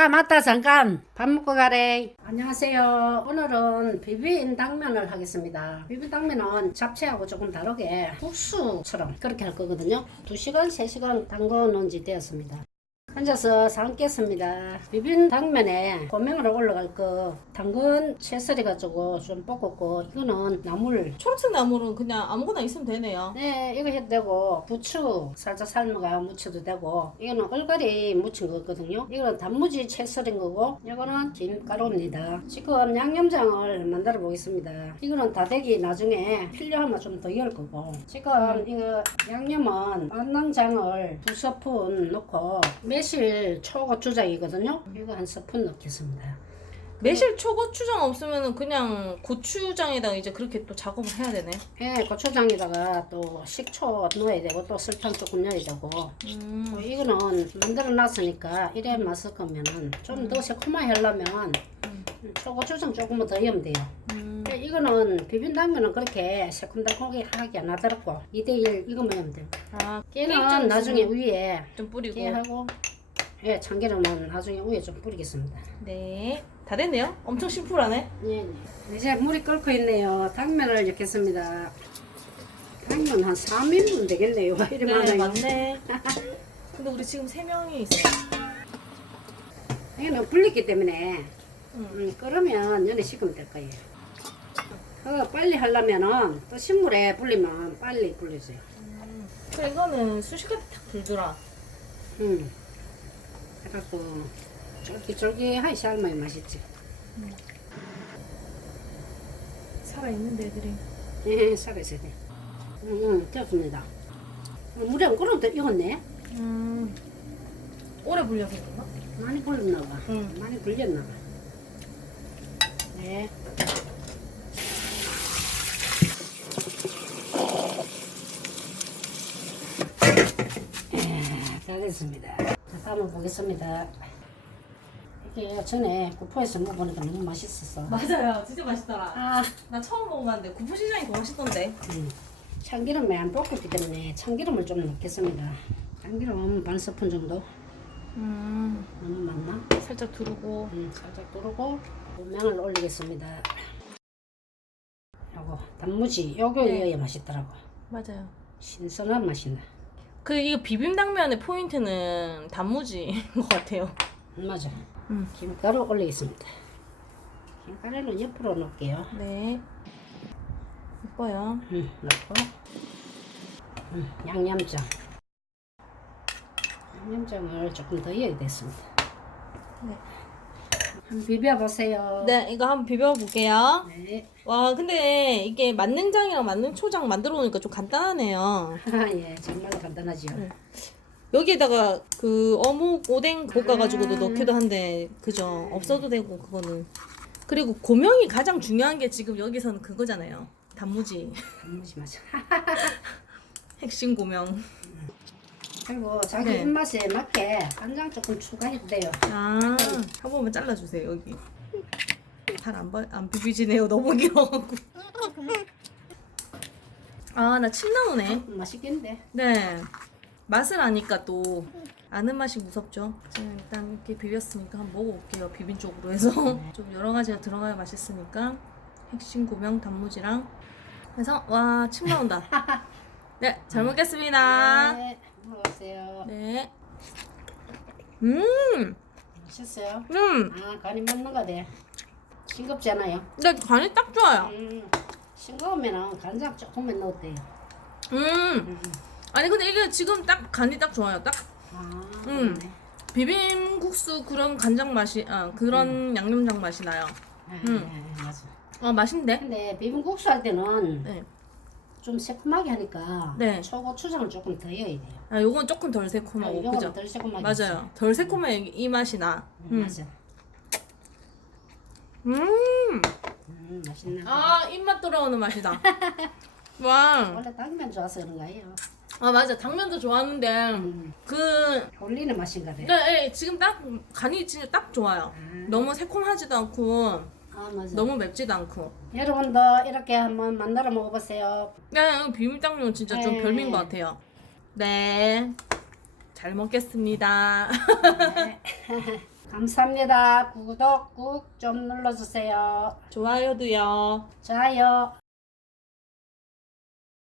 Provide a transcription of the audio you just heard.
아 맞다 잠깐. 밥 먹고 가래. 안녕하세요. 오늘은 비빔 당면을 하겠습니다. 비빔 당면은 잡채하고 조금 다르게 국수처럼 그렇게 할 거거든요. 2시간 3시간 담궈 놓은 지 되었습니다 앉아서 삶겠습니다 비빔 당면에 고명으로 올라갈 거 당근 채썰이 가지고 좀 볶았고 이거는 나물 초록색 나물은 그냥 아무거나 있으면 되네요. 네, 이거 해도 되고 부추 살짝 삶아가 무쳐도 되고 이거는 얼갈이 무친 거거든요. 이거는 단무지 채 썰인 거고 이거는 김가루입니다. 지금 양념장을 만들어 보겠습니다. 이거는 다대기 나중에 필요하면 좀더열 거고 지금 이거 양념은 만능장을 두 스푼 넣고 매실 초고추장이거든요. 이거 한 스푼 넣겠습니다. 매실 초고추장 없으면 그냥 고추장에다가 이제 그렇게 또 작업을 해야 되네. 예, 고추장에다가 또 식초 넣어야 되고 또 설탕 조금 넣어야 되고 음. 어, 이거는 만들어 놨으니까 이래 맛을 거면은 좀 더 새콤하게 하려면 초고추장 조금만 더 넣으면 돼요. 음. 근데 이거는 비빔당면은 그렇게 새콤달콤하게 하게 안 하더라고. 2대1 이거만 하면 돼요. 아, 깨는 깨좀 나중에 위에 좀 뿌리고. 깨하고 예, 참기름은 나중에 위에 좀 뿌리겠습니다. 네. 다 됐네요. 엄청 심플하네. 예, 예. 이제 물이 끓고 있네요. 당면을 넣겠습니다. 당면 한 3인분 되겠네요. 이리 네. 맞네. 근데 우리 지금 세 명이 있어요. 이거는 불렸기 때문에 응. 음, 끓으면 연에 식으면 될 거예요. 그거 빨리 하려면은 또 식물에 불리면 빨리 불려져요. 음. 그래 이거는 수시간에 탁 불더라. 음. 해갖고 쫄깃쫄깃하게 삶아야 맛있지. 살아 있는데 애들이. 예, 살아있어야 돼. 응, 응, 되었습니다. 어, 물에 안 끓어도 익었네. 음. 오래 불려서 그런가? 많이 불렸나 봐. 응. 많이 불렸나 봐. 네. 예, 다 됐습니다. 자, 다음을 보겠습니다. 이게 전에 구포에서 먹어보니까 너무 맛있었어. 맞아요. 진짜 맛있더라. 아, 나 처음 먹어봤는데 구포시장이 더 맛있던데. 음. 참기름에 안 볶았기 때문에 참기름을 좀 넣겠습니다. 참기름 반 스푼 정도 음. 너무 많나? 살짝 두르고. 음, 살짝 두르고 면을 올리겠습니다. 요거 단무지 요거 네. 넣어야 맛있더라고. 맞아요. 신선한 맛이 나. 그 이거 비빔당면의 포인트는 단무지인 것 같아요. 음, 맞아. 음. 김가루 올리겠습니다. 김가루는 옆으로 넣을게요. 네. 예뻐요. 음, 넣고 음, 양념장. 양념장을 조금 더 넣어야 됐습니다. 네. 한번 비벼보세요. 네, 이거 한번 비벼볼게요. 네. 와, 근데 이게 만능장이랑 만능초장 만들어 놓으니까 좀 간단하네요. 예, 정말 간단하지요. 네. 여기에다가 그 어묵 오뎅 볶아가지고도 아. 넣기도 한데, 그죠? 없어도 되고, 그거는. 그리고 고명이 가장 중요한 게 지금 여기서는 그거잖아요. 단무지. 단무지 맞아. 핵심 고명. 그리고 자기 네. 입맛에 맞게 간장 조금 추가해도 돼요. 아, 한 번만 잘라주세요, 여기. 잘안 안 비비지네요, 너무 길어갖고. 아, 나 침 나오네. 음, 맛있겠는데. 네. 맛을 아니까 또 아는 맛이 무섭죠. 제가 일단 이렇게 비볐으니까 한번 먹어볼게요. 비빔 쪽으로 해서 좀 여러 가지가 들어가야 맛있으니까 핵심 고명 단무지랑 해서 와 침 나온다. 네, 잘 먹겠습니다. 네, 먹으세요. 네. 음, 맛있어요. 음, 아, 간이 맞는 거 돼. 싱겁지 않아요? 근데 간이 딱 좋아요. 음, 싱거우면 간장 조금만 넣어도 돼요. 음, 음. 아니 근데 이게 지금 딱 간이 딱 좋아요. 딱 아, 음. 네. 비빔국수 그런 간장 맛이, 아 그런 양념장 맛이 나요. 네, 음. 네, 맞아. 어 맛있는데? 근데 비빔국수 할 때는 네. 좀 새콤하게 하니까 네. 초고추장을 조금 더 넣어야 돼요. 아, 요건 조금 덜 아, 새콤하고 이거는 그죠? 덜 새콤하게. 맞아요. 덜 새콤해 이 맛이 나. 음, 음. 맞아. 음. 음, 맛있네. 아 입맛 돌아오는 맛이다. 와. 원래 당면 좋아서 그런 거예요. 아 맞아. 당면도 좋아하는데 음, 그 올리는 맛인가 돼. 네, 네, 지금 딱 간이 진짜 딱 좋아요. 아, 너무 새콤하지도 않고 아, 맞아. 너무 맵지도 않고. 여러분도 이렇게 한번 만들어 먹어보세요. 네, 비빔당면 진짜 좀 네. 별미인 것 같아요. 네. 잘 먹겠습니다. 네. 감사합니다. 구독 꾹 좀 눌러주세요. 좋아요도요. 좋아요.